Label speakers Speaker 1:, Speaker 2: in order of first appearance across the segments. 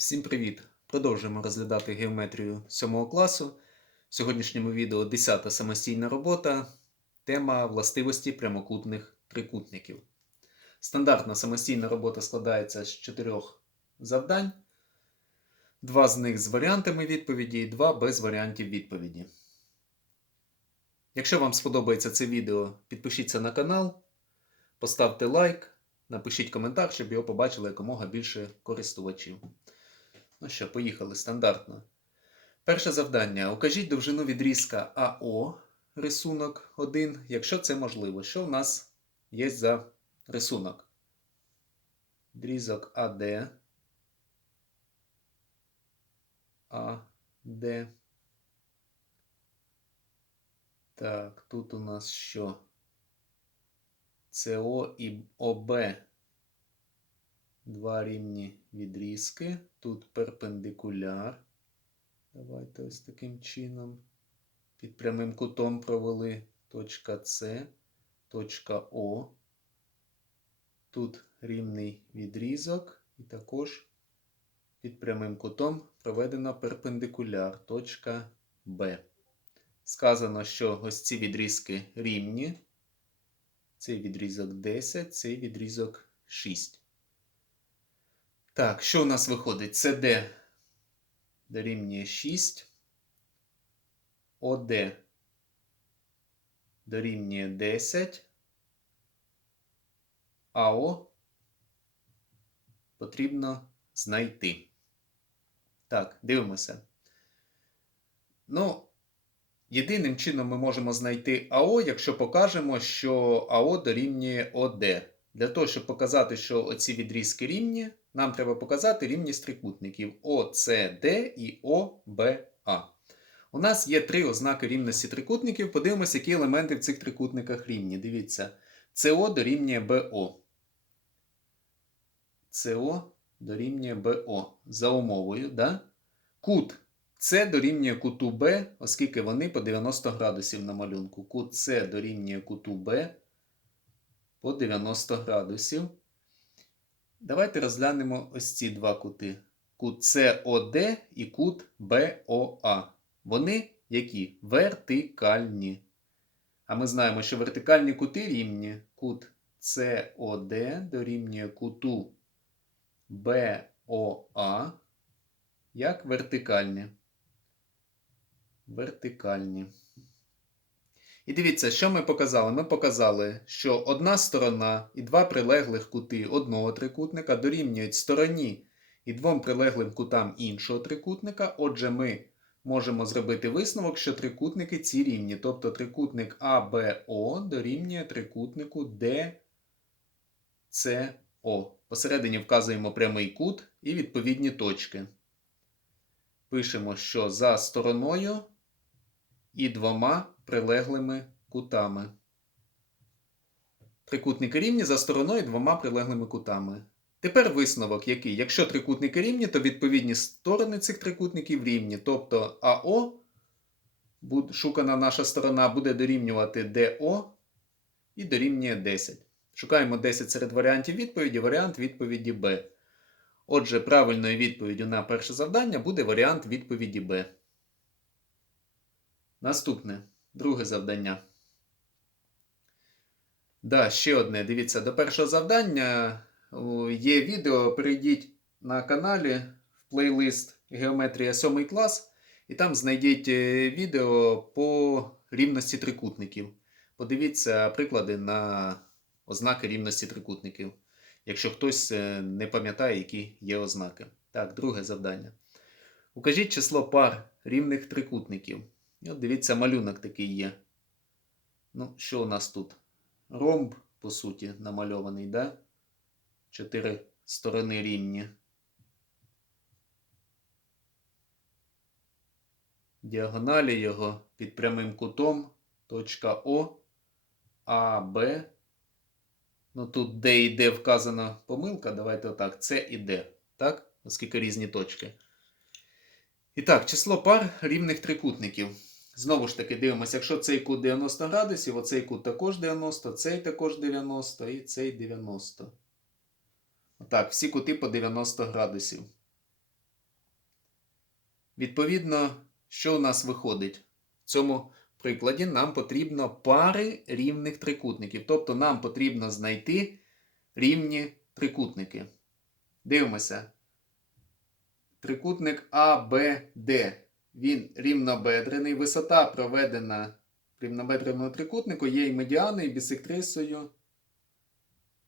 Speaker 1: Всім привіт! Продовжуємо розглядати геометрію 7 класу. В сьогоднішньому відео 10 самостійна робота. Тема властивості прямокутних трикутників. Стандартна самостійна робота складається з чотирьох завдань. Два з них з варіантами відповіді і два без варіантів відповіді. Якщо вам сподобається це відео, підпишіться на канал, поставте лайк, напишіть коментар, щоб його побачили якомога більше користувачів. Ну що, поїхали стандартно. Перше завдання. Укажіть довжину відрізка АО, рисунок 1, якщо це можливо. Що в нас є за рисунок? Відрізок АД. АД. Так, тут у нас що? СО і ОБ. Два рівні відрізки. Тут перпендикуляр. Давайте ось таким чином. Під прямим кутом провели точка С, точка О. Тут рівний відрізок, і також під прямим кутом проведено перпендикуляр, точка Б. Сказано, що ось ці відрізки рівні. Цей відрізок 10, цей відрізок 6. Так, що у нас виходить? CD дорівнює 6. ОД дорівнює 10. АО потрібно знайти. Так, дивимося. Ну, єдиним чином ми можемо знайти АО, якщо покажемо, що АО дорівнює ОД. Для того, щоб показати, що оці відрізки рівні, нам треба показати рівність трикутників ОЦД і ОБА. У нас є три ознаки рівності трикутників. Подивимося, які елементи в цих трикутниках рівні. Дивіться, СО дорівнює БО. СО дорівнює БО. За умовою, да? Кут С дорівнює куту Б, оскільки вони по 90 градусів на малюнку. Кут С дорівнює куту Б по 90 градусів. Давайте розглянемо ось ці два кути. Кут СОД і кут БОА. Вони які? Вертикальні. А ми знаємо, що вертикальні кути рівні. Кут СОД дорівнює куту БОА. Як вертикальні. Вертикальні. І дивіться, що ми показали? Ми показали, що одна сторона і два прилеглих кути одного трикутника дорівнюють стороні і двом прилеглим кутам іншого трикутника. Отже, ми можемо зробити висновок, що трикутники ці рівні. Тобто трикутник АБО дорівнює трикутнику ДЦО. Посередині вказуємо прямий кут і відповідні точки. Пишемо, що за стороною і двома прилеглими кутами. Трикутники рівні за стороною двома прилеглими кутами. Тепер висновок який? Якщо трикутники рівні, то відповідні сторони цих трикутників рівні. Тобто АО, шукана наша сторона, буде дорівнювати ДО і дорівнює 10. Шукаємо 10 серед варіантів відповіді, варіант відповіді Б. Отже, правильною відповіддю на перше завдання буде варіант відповіді Б. Наступне, друге завдання. Да, ще одне. Дивіться, до першого завдання є відео. Перейдіть на каналі в плейлист Геометрія 7 клас, і там знайдіть е, відео по рівності трикутників. Подивіться приклади на ознаки рівності трикутників. Якщо хтось е, не пам'ятає, які є ознаки. Так, друге завдання. Укажіть число пар рівних трикутників. І от дивіться, малюнок такий є. Ну, що у нас тут? Ромб, по суті, намальований, да? Чотири сторони рівні. Діагоналі його під прямим кутом. Точка О, А, Б. Ну тут де і де вказана помилка. Давайте отак. С і Д. Так? Оскільки різні точки. І так, число пар рівних трикутників. Знову ж таки, дивимося, якщо цей кут 90 градусів, оцей кут також 90, цей також 90 і цей 90. Отак, всі кути по 90 градусів. Відповідно, що у нас виходить? В цьому прикладі нам потрібно пари рівних трикутників. Тобто нам потрібно знайти рівні трикутники. Дивимося. Трикутник АБД. Він рівнобедрений. Висота проведена рівнобедреного трикутнику є і медіаною, і бісектрисою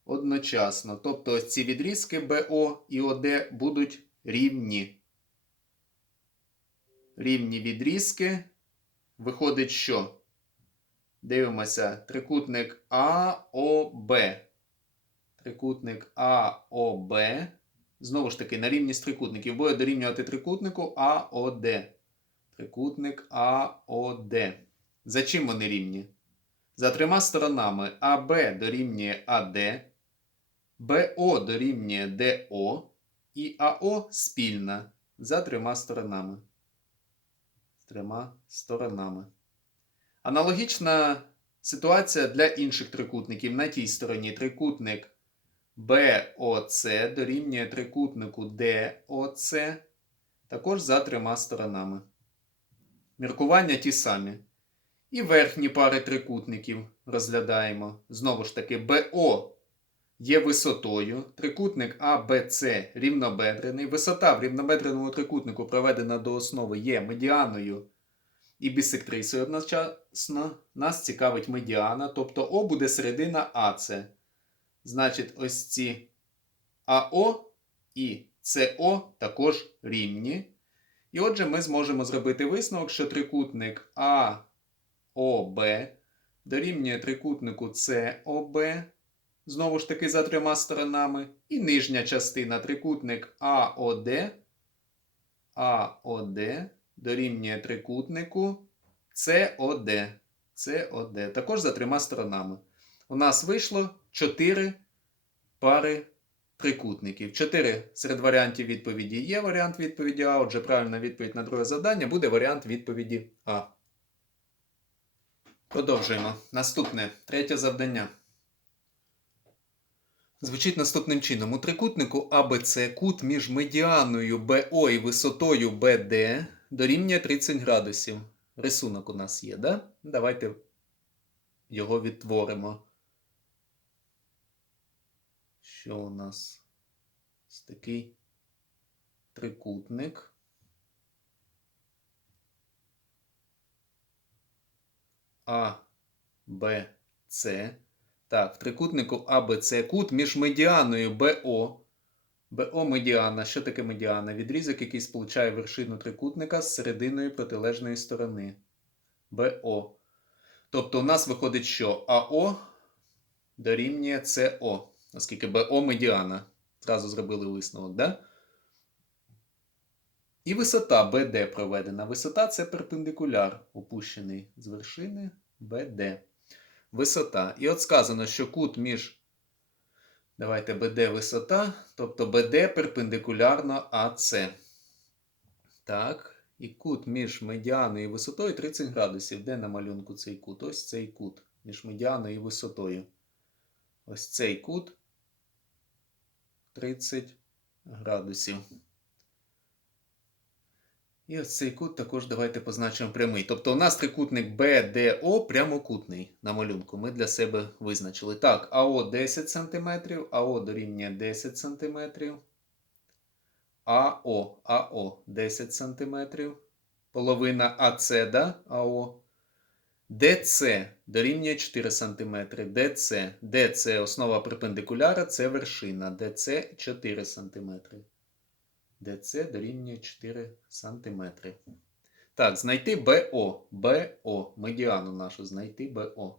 Speaker 1: одночасно. Тобто ось ці відрізки БО і ОД будуть рівні. Рівні відрізки. Виходить, що? Дивимося, трикутник АОБ. Трикутник АОБ. Знову ж таки, на рівні з трикутників буде дорівнювати трикутнику АОД. Трикутник АОД. За чим вони рівні? За трьома сторонами АБ дорівнює АД, БО дорівнює ДО і АО спільна за трьома сторонами. Трьома сторонами. Аналогічна ситуація для інших трикутників. На тій стороні трикутник БОЦ дорівнює трикутнику ДОЦ також за трьома сторонами. Міркування ті самі. І верхні пари трикутників розглядаємо. Знову ж таки, БО є висотою. Трикутник АБЦ рівнобедрений. Висота в рівнобедреному трикутнику проведена до основи є медіаною і бісектрисою одночасно. Нас цікавить медіана, тобто О буде середина АЦ. Значить, ось ці АО і СО також рівні. І отже, ми зможемо зробити висновок, що трикутник АОБ дорівнює трикутнику СОБ, знову ж таки за трьома сторонами. І нижня частина трикутник АОД, АОД дорівнює трикутнику СОД. СОД. Також за трьома сторонами. У нас вийшло 4 пари трикутників. 4 серед варіантів відповіді є варіант відповіді А. Отже, правильна відповідь на друге завдання буде варіант відповіді А. Продовжуємо. Наступне третє завдання. Звучить наступним чином. У трикутнику АБЦ кут між медіаною БО і висотою БД дорівнює 30 градусів. Рисунок у нас є, да? Давайте його відтворимо. Що у нас? Ось такий трикутник. А, Б, С. Так, в трикутнику АБЦ кут між медіаною БО. БО медіана. Що таке медіана? Відрізок, який сполучає вершину трикутника з серединою протилежної сторони. БО. Тобто у нас виходить, що АО дорівнює СО. Оскільки БО медіана. Зразу зробили висновок, да? І висота БД проведена. Висота це перпендикуляр, опущений з вершини БД. Висота. І от сказано, що кут між. Давайте БД висота, тобто БД перпендикулярно АС. Так. І кут між медіаною і висотою 30 градусів. Де на малюнку цей кут? Ось цей кут між медіаною і висотою. Ось цей кут 30 градусів. І ось цей кут також давайте позначимо прямий. Тобто у нас трикутник BDO прямокутний на малюнку. Ми для себе визначили. Так, АО 10 см, АО дорівнює 10 см. АО, АО 10 см. Половина АЦ, да? АО. ДЦ дорівнює 4 см. ДЦ. ДЦ основа перпендикуляра, це вершина. ДЦ 4 см. ДЦ дорівнює 4 см. Так, знайти БО. БО. Медіану нашу знайти БО.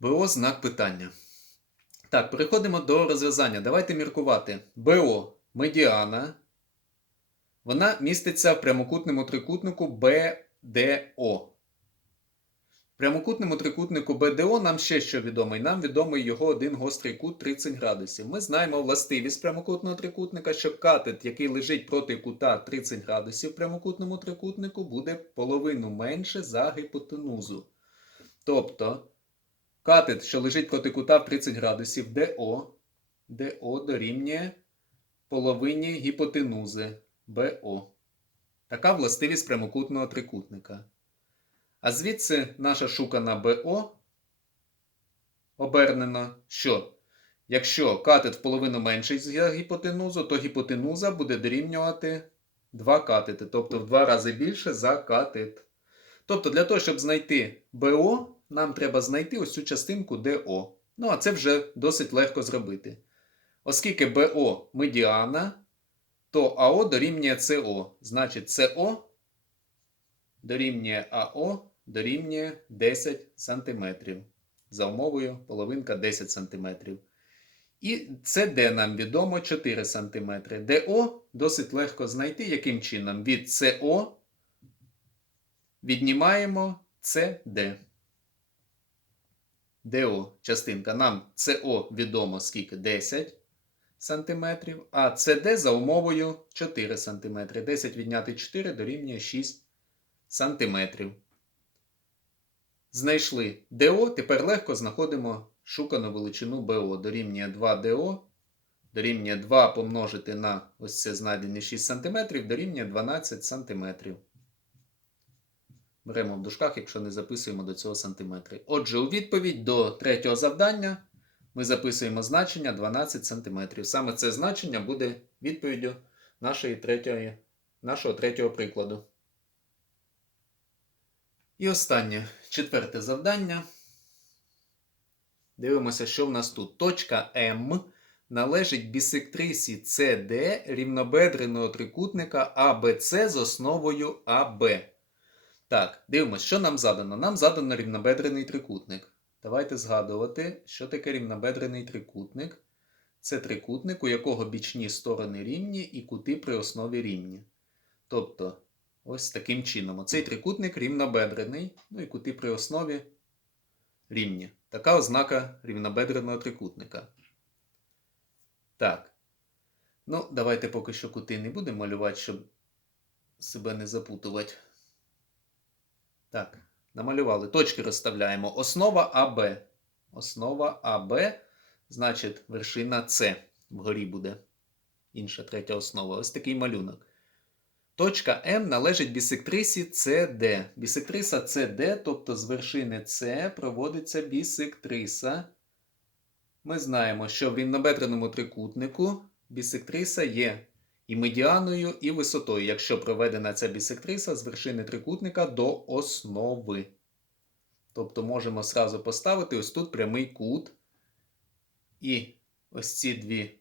Speaker 1: БО знак питання. Так, переходимо до розв'язання. Давайте міркувати. БО медіана. Вона міститься в прямокутному трикутнику БДО. Прямокутному трикутнику БДО нам ще що відомий. Нам відомий його один гострий кут 30 градусів. Ми знаємо властивість прямокутного трикутника, що катет, який лежить проти кута 30 градусів в прямокутному трикутнику, буде половину менше за гіпотенузу. Тобто, катет, що лежить проти кута в 30 градусів, ДО, ДО дорівнює половині гіпотенузи БО. Така властивість прямокутного трикутника. А звідси наша шукана БО обернено, що якщо катет в половину менший за гіпотенузу, то гіпотенуза буде дорівнювати 2 катети, тобто в 2 рази більше за катет. Тобто, для того, щоб знайти БО, нам треба знайти ось цю частинку ДО. Ну, а це вже досить легко зробити. Оскільки БО медіана, то АО дорівнює СО. Значить, СО дорівнює АО дорівнює 10 см. За умовою половинка 10 см. І СД нам відомо 4 см. ДО досить легко знайти, яким чином від СО віднімаємо CD. ДО частинка. Нам СО відомо скільки 10 см, а CD за умовою 4 см. 10 відняти 4 дорівнює 6 см. Знайшли ДО, тепер легко знаходимо шукану величину БО. Дорівнює 2 ДО, дорівнює 2 помножити на ось це знайдені 6 см, дорівнює 12 см. Беремо в дужках, якщо не записуємо до цього сантиметри. Отже, у відповідь до третього завдання ми записуємо значення 12 см. Саме це значення буде відповіддю нашої третьої, нашого третього прикладу. І останнє четверте завдання. Дивимося, що в нас тут. Точка М належить бісектрисі CD рівнобедреного трикутника ABC з основою АБ. Так, дивимося, що нам задано. Нам задано рівнобедрений трикутник. Давайте згадувати, що таке рівнобедрений трикутник. Це трикутник, у якого бічні сторони рівні і кути при основі рівні. Тобто, ось таким чином. Цей трикутник рівнобедрений, ну і кути при основі рівні. Така ознака рівнобедреного трикутника. Так. Ну, давайте поки що кути не будемо малювати, щоб себе не запутувати. Так, намалювали. Точки розставляємо. Основа АБ. Основа АБ, значить, вершина С вгорі буде. Інша третя основа. Ось такий малюнок. Точка М належить бісектрисі CD. Бісектриса CD, тобто з вершини С проводиться бісектриса. Ми знаємо, що в рівнобедреному трикутнику бісектриса є і медіаною, і висотою, якщо проведена ця бісектриса з вершини трикутника до основи. Тобто можемо зразу поставити ось тут прямий кут. І ось ці дві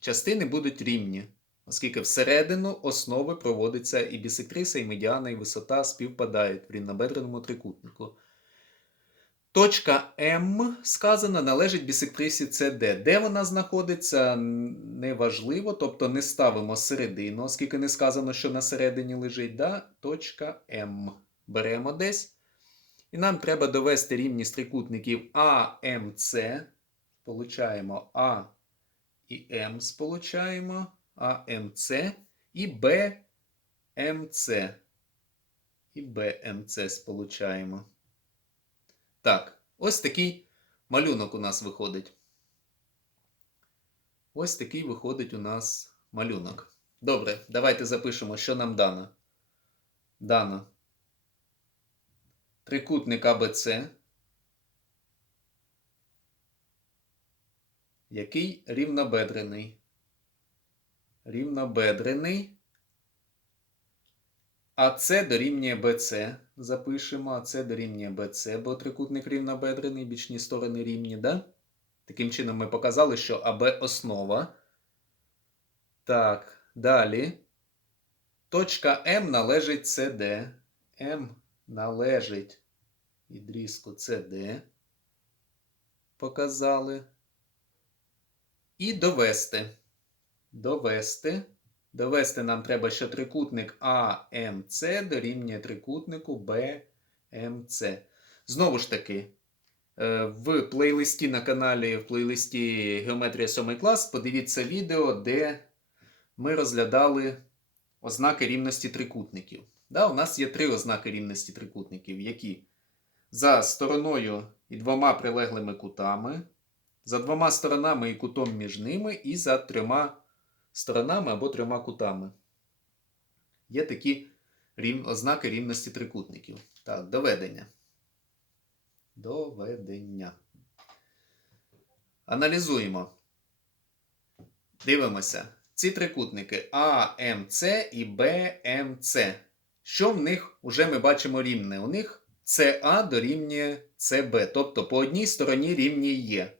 Speaker 1: частини будуть рівні, оскільки всередину основи проводиться і бісектриса, і медіана, і висота співпадають в рівнобедреному трикутнику. Точка М сказано належить бісектрисі CD. Де вона знаходиться, неважливо, тобто не ставимо середину, оскільки не сказано, що на середині лежить. Да? Точка М. Беремо десь. І нам треба довести рівність трикутників АМЦ. Получаємо А і М сполучаємо, АМЦ і БМЦ. І БМЦ сполучаємо. Так, ось такий малюнок у нас виходить. Ось такий виходить у нас малюнок. Добре, давайте запишемо, що нам дано. Дано трикутник АБЦ, який рівнобедрений. Рівнобедрений. АЦ дорівнює БЦ. Запишемо, АЦ дорівнює БЦ, бо трикутник рівнобедрений, бічні сторони рівні, да? Таким чином ми показали, що АБ основа. Так, далі. Точка М належить СД. М належить відрізку CD. Показали. І довести. Довести. Довести нам треба, що трикутник АМЦ дорівнює трикутнику БМЦ. Знову ж таки, е, в плейлисті на каналі, в плейлисті Геометрія 7 клас, подивіться відео, де ми розглядали ознаки рівності трикутників. Да, У нас є три ознаки рівності трикутників, які за стороною і двома прилеглими кутами, за двома сторонами і кутом між ними, і за трьома сторонами або трьома кутами. є такі ознаки рівності трикутників. Так, доведення. Доведення. Аналізуємо. Дивимося. Ці трикутники АМЦ і БМЦ. Що в них вже ми бачимо рівне? У них СА дорівнює СБ. Тобто по одній стороні рівні є.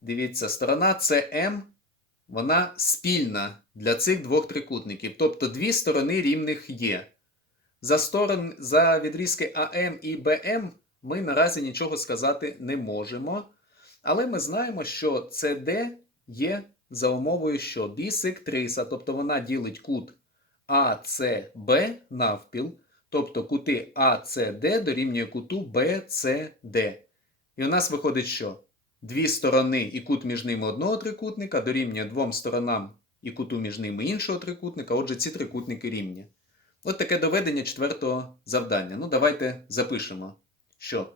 Speaker 1: Дивіться, сторона СМ, вона спільна для цих двох трикутників. Тобто дві сторони рівних є. За, сторон, за відрізки АМ і БМ ми наразі нічого сказати не можемо. Але ми знаємо, що CD є за умовою, що бісектриса, тобто вона ділить кут АЦБ навпіл, тобто кути АЦД дорівнює куту БЦД. І у нас виходить, що дві сторони і кут між ними одного трикутника дорівнює двом сторонам і куту між ними іншого трикутника, отже, ці трикутники рівні. От таке доведення четвертого завдання. Ну, давайте запишемо, що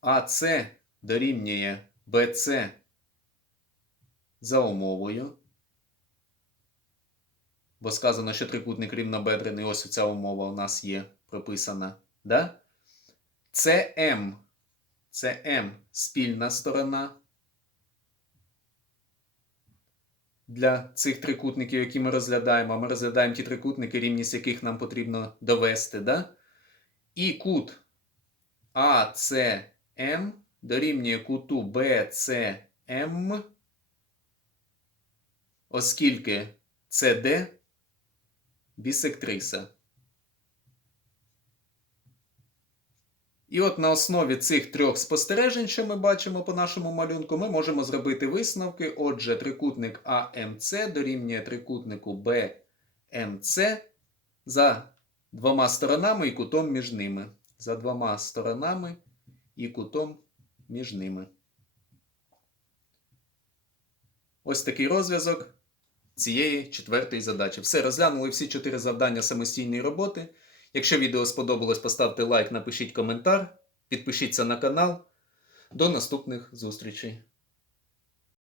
Speaker 1: АЦ дорівнює БЦ за умовою. Бо сказано, що трикутник рівнобедрений, ось ця умова у нас є прописана. Да? ЦМ. ЦМ спільна сторона. Для цих трикутників, які ми розглядаємо, ми розглядаємо ті трикутники, рівність яких нам потрібно довести. Да? І кут АЦМ дорівнює куту BCM, оскільки CD бісектриса. І от на основі цих трьох спостережень, що ми бачимо по нашому малюнку, ми можемо зробити висновки. Отже, трикутник АМЦ дорівнює трикутнику БМЦ за двома сторонами і кутом між ними. За двома сторонами і кутом між ними. Ось такий розв'язок цієї четвертої задачі. Все, розглянули всі чотири завдання самостійної роботи. Якщо відео сподобалось, поставте лайк, напишіть коментар, підпишіться на канал. До наступних зустрічей!